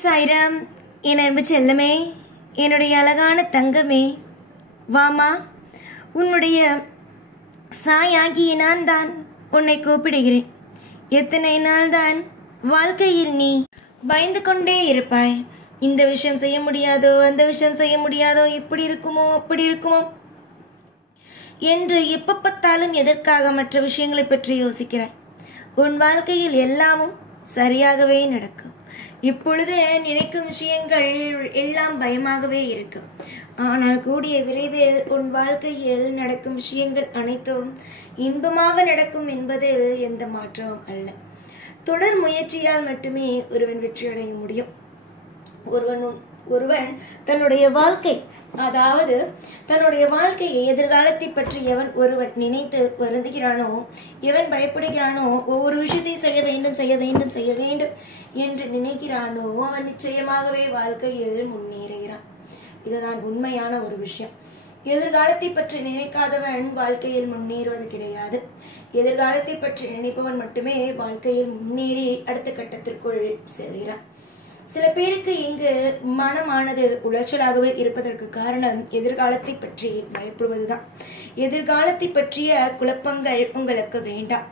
சாய்ராம். என் அன்பு செல்லமே, என்னுடைய அழகான தங்கமே, வாமா. உன்னுடைய சாயாகிய நான் தான் உன்னை கூப்பிடுகிறேன். எத்தனை நாள் தான் வாழ்க்கையில் நீ பயந்து கொண்டே இருப்பாய். இந்த விஷயம் செய்ய முடியாதோ, அந்த விஷயம் செய்ய முடியாதோ, இப்படி இருக்குமோ அப்படி இருக்குமோ என்று எப்போ பார்த்தாலும் எதற்காக மற்ற விஷயங்களை பற்றி யோசிக்கிறாய். உன் வாழ்க்கையில் எல்லாமும் சரியாகவே நடக்கும். இப்பொழுது நினைக்கும் விஷயங்கள் எல்லாம் பயமாகவே இருக்கும். ஆனால் கூடிய விரைவில் உன் வாழ்க்கையில் நடக்கும் விஷயங்கள் அனைத்தும் இன்பமாக நடக்கும் என்பதில் எந்த மாற்றமும் அல்ல. தொடர் முயற்சியால் மட்டுமே ஒருவன் வெற்றியடைய முடியும். ஒருவன் தன்னுடைய வாழ்க்கை, அதாவது தன்னுடைய வாழ்க்கையை, எதிர்காலத்தை பற்றி எவன் ஒருவன் நினைத்து வருந்துகிறானோ, எவன் பயப்படுகிறானோ, ஒவ்வொரு விஷயத்தையும் செய்ய வேண்டும் என்று நினைக்கிறானோ, அவன் நிச்சயமாகவே வாழ்க்கையில் முன்னேறுகிறான். இதுதான் உண்மையான ஒரு விஷயம். எதிர்காலத்தை பற்றி நினைக்காதவன் வாழ்க்கையில் முன்னேறுவது கிடையாது. எதிர்காலத்தை பற்றி நினைப்பவன் மட்டுமே வாழ்க்கையில் முன்னேறி அடுத்த கட்டத்திற்குள் செல்கிறான். சில பேருக்கு இங்கு மனமானது உளைச்சலாகவே இருப்பதற்கு காரணம் எதிர்காலத்தை பற்றி பயப்படுவதுதான். எதிர்காலத்தை பற்றிய குழப்பங்கள் உங்களுக்கு வேண்டாம்.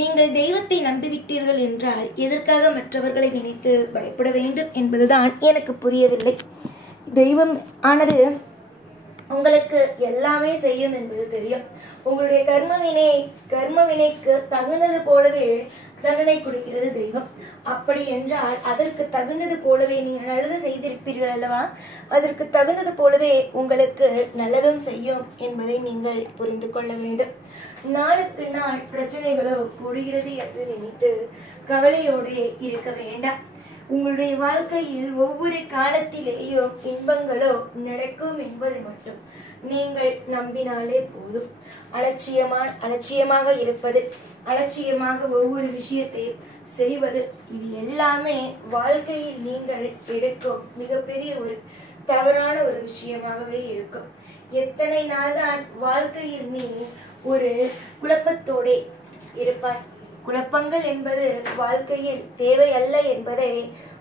நீங்கள் தெய்வத்தை நம்பிவிட்டீர்கள் என்றால் எதற்காக மற்றவர்களை நினைத்து பயப்பட வேண்டும் என்பதுதான் எனக்கு புரியவில்லை. தெய்வம் ஆனது உங்களுக்கு எல்லாமே செய்யும் என்பது தெரியும். உங்களுடைய கர்ம வினைக்கு தகுந்தது போலவே தண்டனை கொடுக்கிறது தெய்வம். அப்படி என்றால் அதற்கு தகுந்தது போலவே நீங்கள் நல்லது செய்திருப்பீர்கள் அல்லவா, அதற்கு தகுந்தது போலவே உங்களுக்கு நல்லதும் செய்யும் என்பதை நீங்கள் புரிந்து கொள்ள வேண்டும். நாளுக்கு நாள் பிரச்சனைகளோ கூடுகிறது என்று நினைத்து கவலையோடு இருக்க வேண்டாம். உங்களுடைய வாழ்க்கையில் ஒவ்வொரு காலத்திலேயும் இன்பங்களோ நடக்கும் என்பதை மட்டும் நீங்கள் நம்பினாலே போதும். அலட்சியமாக இருப்பது, அலட்சியமாக ஒவ்வொரு விஷயத்தையும் செய்வது, இது எல்லாமே வாழ்க்கையில் நீங்கள் எடுக்கும் மிகப்பெரிய ஒரு தவறான ஒரு விஷயமாகவே இருக்கும். எத்தனை நாள் தான் வாழ்க்கையில் நீ ஒரு குழப்பத்தோடே இருப்பாய். குழப்பங்கள் என்பது வாழ்க்கையில் தேவையல்ல என்பதை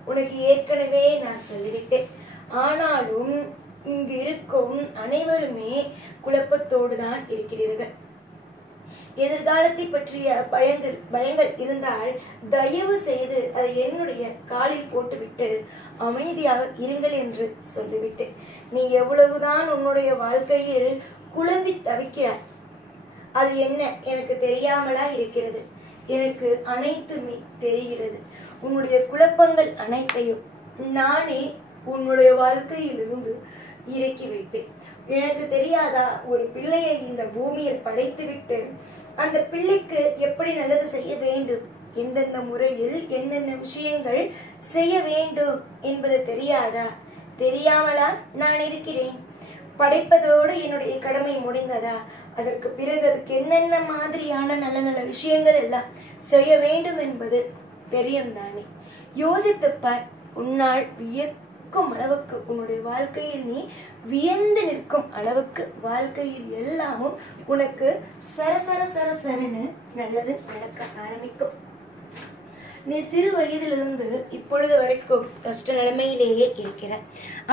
உனக்கு ஏற்கனவே நான் சொல்லிவிட்டேன். ஆனாலும் இங்கு இருக்கும் அனைவருமே குழப்பத்தோடு தான் இருக்கிறீர்கள். எதிர்காலத்தை பற்றிய பயங்கள் இருந்தால் தயவு செய்து அதை என்னுடைய காலில் போட்டுவிட்டு அமைதியாக இருங்கள் என்று சொல்லிவிட்டேன். நீ எவ்வளவுதான் உன்னுடைய வாழ்க்கையில் குழம்பி தவிக்கிறாய். அது என்ன எனக்கு தெரியாமலா இருக்கிறது? எனக்கு அனைத்துமே தெரிகிறது. உன்னுடைய குழப்பங்கள் அனைத்தையும் நானே உன்னுடைய வாழ்க்கையிலிருந்து இறக்கி வைப்பேன். எனக்கு தெரியாதா, ஒரு பிள்ளையை இந்த பூமியில் படைத்துவிட்டு அந்த பிள்ளைக்கு எப்படி நல்லது செய்ய வேண்டும், எந்தெந்த முறையில் என்னென்ன விஷயங்கள் செய்ய வேண்டும் என்பது தெரியாதா? தெரியாமலா நான் இருக்கிறேன்? படைப்பதோடு என்னுடைய கடமை முடிந்ததா? அதற்கு பிறகு அதுக்கு என்னென்ன மாதிரியான நல்ல நல்ல விஷயங்கள் எல்லாம் செய்ய வேண்டும் என்பது தெரியும் தானே? யோசித்துப்பார். உன்னால் வியக்கும் அளவுக்கு, உன்னுடைய வாழ்க்கையில் நீ வியந்து நிற்கும் அளவுக்கு வாழ்க்கையில் எல்லாமும் உனக்கு சரசரன்னு நல்லது நடக்க ஆரம்பிக்கும். நீ சிறு வயதிலிருந்து இப்பொழுது வரைக்கும் கஷ்ட நிலைமையிலேயே இருக்கிற.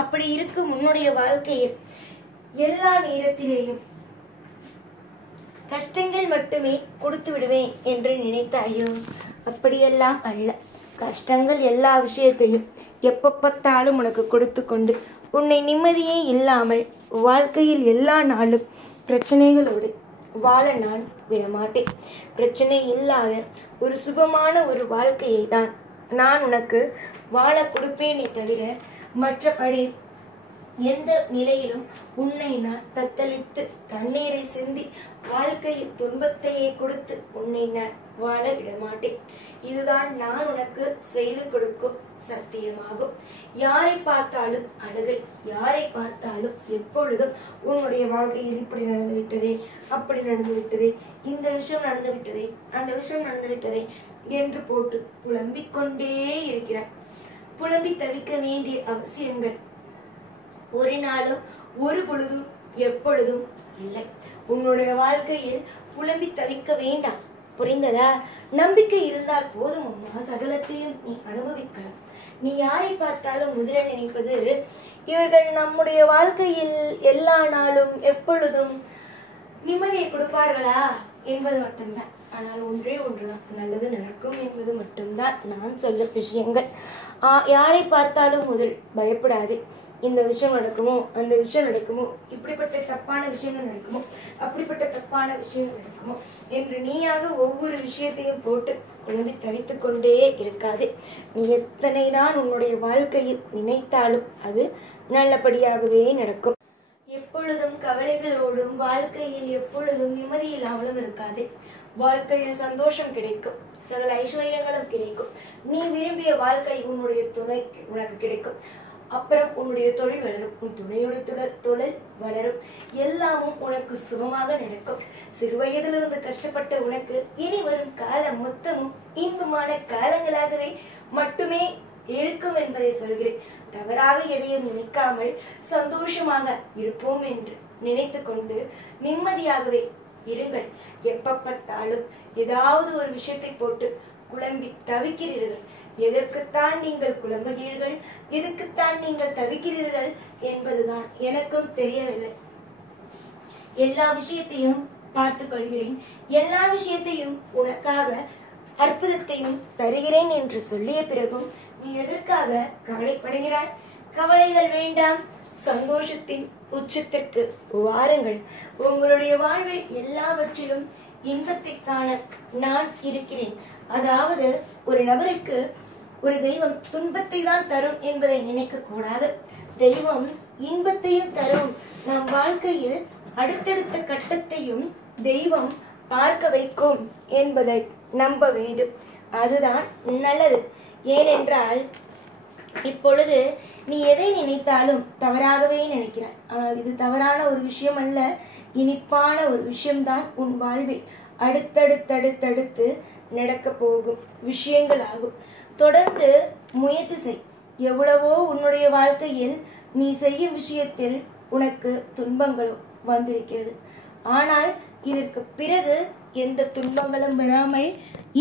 அப்படி இருக்கும் உன்னுடைய வாழ்க்கையில் எல்லா நேரத்திலேயும் கஷ்டங்கள் மட்டுமே கொடுத்து விடுவேன் என்று நினைத்தாயோ? அப்படியெல்லாம் அல்ல. கஷ்டங்கள் எல்லா விஷயத்தையும் எப்போ பார்த்தாலும் உனக்கு கொடுத்து கொண்டு உன்னை நிம்மதியே இல்லாமல் வாழ்க்கையில் எல்லா நாளும் பிரச்சனைகளோடு வாழ நான் விடமாட்டேன். பிரச்சனை இல்லாத ஒரு சுகமான ஒரு வாழ்க்கையை தான் நான் உனக்கு வாழ கொடுப்பேனே தவிர மற்றபடி எந்த நிலையிலும் உன்னை நான் தத்தளித்து கண்ணீரை சிந்தி வாழ்க்கையில் துன்பத்தையே கொடுத்து உன்னை நான் வாழ விடமாட்டேன். இதுதான் நான் உனக்கு செய்து கொடுக்கும் சத்தியமாகும். யாரை பார்த்தாலும் அழுகை, யாரை பார்த்தாலும் எப்பொழுதும் உன்னுடைய வாழ்க்கையில் இப்படி நடந்து விட்டதே, அப்படி நடந்து விட்டதே, இந்த விஷயம் நடந்து விட்டதே, அந்த விஷயம் நடந்து விட்டதே என்று போட்டு புலம்பிக் கொண்டே இருக்கிறார். புலம்பி தவிக்க வேண்டிய அவசியங்கள் ஒரு நாளும் ஒரு பொழுதும் எப்பொழுதும் இல்லை. உன்னுடைய வாழ்க்கையில் புலம்பி தவிக்க வேண்டாம். புரிந்ததா? நம்பிக்கை இருந்தால் போதும் அம்மா, சகலத்தையும் நீ அனுபவிக்கலாம். நீ யாரை பார்த்தாலும் முதலில் நினைப்பது இவர்கள் நம்முடைய வாழ்க்கையில் எல்லா நாளும் எப்பொழுதும் நிம்மதியை கொடுப்பார்களா என்பது மட்டும்தான். ஆனால் ஒன்றே ஒன்றுதான், நல்லது நடக்கும் என்பது மட்டும்தான் நான் சொல்ல விஷயங்கள். யாரை பார்த்தாலும் முதல் பயப்படாதே, இந்த விஷயம் நடக்குமோ, அந்த விஷயம் நடக்குமோ, இப்படிப்பட்ட தப்பான விஷயங்கள் நடக்குமோ, அப்படிப்பட்ட தப்பான விஷயங்கள் நடக்குமோ என்று நீயாக ஒவ்வொரு விஷயத்தையும் போட்டு உணவி தவித்து கொண்டே இருக்காதே. நீ எத்தனை தான் உன்னுடைய வாழ்க்கையில் நினைத்தாலும் அது நல்லபடியாகவே நடக்கும். எப்பொழுதும் கவலைகளோடும் வாழ்க்கையில் எப்பொழுதும் நிம்மதி இல்லாமலும் இருக்காதே. வாழ்க்கையில் சந்தோஷம் கிடைக்கும், சகல ஐஸ்வர்யங்களும் கிடைக்கும், நீ விரும்பிய வாழ்க்கை உன்னுடைய துணை உனக்கு கிடைக்கும். அப்புறம் உன்னுடைய தொழில் வளரும், உன் துணையுடைய தொழில் வளரும், எல்லாமும் உனக்கு சுகமாக நடக்கும். சிறு வயதிலிருந்து கஷ்டப்பட்ட உனக்கு இனி வரும் காலம் மொத்தமும் இன்பமான காலங்களாகவே மட்டுமே இருக்கும் என்பதை சொல்கிறேன். தவறாக எதையும் நினைக்காமல் சந்தோஷமாக இருப்போம் என்று நினைத்து கொண்டு நிம்மதியாகவே இருங்கள். எப்ப பார்த்தாலும் ஏதாவது ஒரு விஷயத்தை போட்டு குழம்பி தவிக்கிறீர்கள். எதற்குத்தான் நீங்கள் குழம்புகிறீர்கள், எதற்குத்தான் நீங்கள் தவிக்கிறீர்கள் என்பதுதான் எனக்கும் தெரியவில்லை. எல்லா விஷயத்தையும் பார்த்து கொள்கிறேன், எல்லா விஷயத்தையும் உனக்காக அற்புதத்தையும் தருகிறேன் என்று சொல்லிய பிறகும் நீ எதற்காக கவலைப்படுகிறாய்? கவலைகள் வேண்டாம், சந்தோஷத்தின் உச்சத்திற்கு வாருங்கள். உங்களுடைய வாழ்வில் எல்லாவற்றிலும் இன்பத்தை காண நான் இருக்கிறேன். அதாவது ஒரு நபருக்கு ஒரு தெய்வம் துன்பத்தை தான் தரும் என்பதை நினைக்க கூடாது. தெய்வம் இன்பத்தையும் தரும். நம் வாழ்க்கையில் அடுத்தடுத்த கட்டத்தையும் தெய்வம் பார்க்க வைக்கும் என்பதை நம்ப வேண்டும். அதுதான் நல்லது. ஏனென்றால் இப்பொழுது நீ எதை நினைத்தாலும் தவறாகவே நினைக்கிறாய். ஆனால் இது தவறான ஒரு விஷயம் அல்ல, இனிப்பான ஒரு விஷயம்தான் உன் வாழ்வில் அடுத்தடுத்தடுத்தடுத்து நடக்க போகும் விஷயங்கள் ஆகும். தொடர்ந்து முயற்சி செய். எவ்வளவோ உன்னுடைய வாழ்க்கையில் நீ செய்யும் விஷயத்தில் உனக்கு துன்பங்களும் வந்திருக்கிறது. ஆனால் இதற்கு பிறகு எந்த துன்பங்களும் வராமல்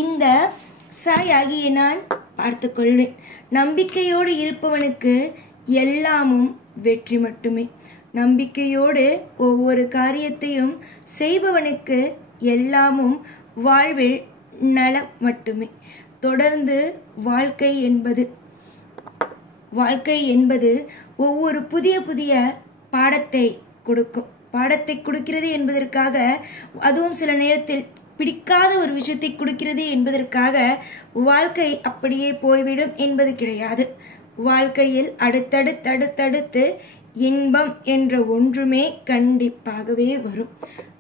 இந்த சாயாகிய நான் பார்த்து கொள்வேன். நம்பிக்கையோடு இருப்பவனுக்கு எல்லாமும் வெற்றி மட்டுமே. நம்பிக்கையோடு ஒவ்வொரு காரியத்தையும் செய்பவனுக்கு எல்லாமும் வாழ்வில் நலம் மட்டுமே. தொடர்ந்து வாழ்க்கை என்பது ஒவ்வொரு புதிய புதிய பாடத்தை கொடுக்கும். பாடத்தை கொடுக்கிறது என்பதற்காக, அதுவும் சில நேரத்தில் பிடிக்காத ஒரு விஷயத்தை கொடுக்கிறது என்பதற்காக வாழ்க்கை அப்படியே போய்விடும் என்பது கிடையாது. வாழ்க்கையில் அடுத்தடுத்து இன்பம் என்ற ஒன்றுமே கண்டிப்பாகவே வரும்.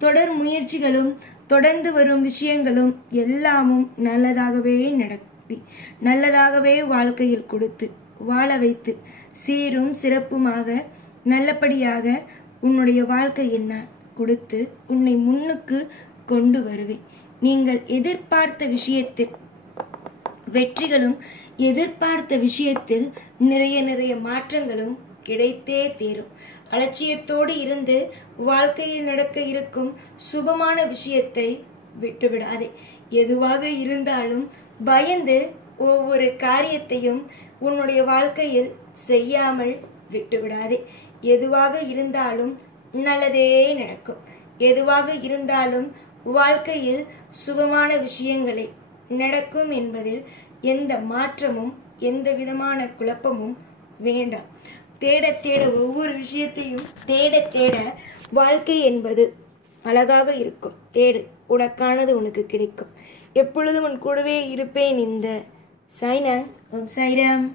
தொடர் முயற்சிகளும் தொடர்ந்து வரும் விஷயங்களும் எல்லாமும் நல்லதாகவே நடத்தி, நல்லதாகவே வாழ்க்கையில் கொடுத்து வாழ வைத்து சீரும் சிறப்புமாக நல்லபடியாக உன்னுடைய வாழ்க்கையில் நான் கொடுத்து உன்னை முன்னுக்கு கொண்டு வருவேன். நீங்கள் எதிர்பார்த்த விஷயத்தில் வெற்றிகளும் எதிர்பார்த்த விஷயத்தில் நிறைய மாற்றங்களும் கிடைத்தே தீரும். அலட்சியத்தோடு இருந்து வாழ்க்கையில் நடக்க இருக்கும் சுபமான விஷயத்தை விட்டுவிடாதே. எதுவாக இருந்தாலும் பயந்து ஒவ்வொரு காரியத்தையும் உன்னுடைய வாழ்க்கையில் செய்யாமல் விட்டுவிடாதே. எதுவாக இருந்தாலும் நல்லதே நடக்கும். எதுவாக இருந்தாலும் வாழ்க்கையில் சுபமான விஷயங்களே நடக்கும் என்பதில் எந்த மாற்றமும் எந்த விதமான குழப்பமும் வேண்டாம். தேட ஒவ்வொரு விஷயத்தையும் தேட வாழ்க்கை என்பது அழகாக இருக்கும். தேடு, உனக்கானது உனக்கு கிடைக்கும். எப்பொழுதும் உன் கூடவே இருப்பேன். இந்த சாய்நாத். ஓம் சாய்ராம்.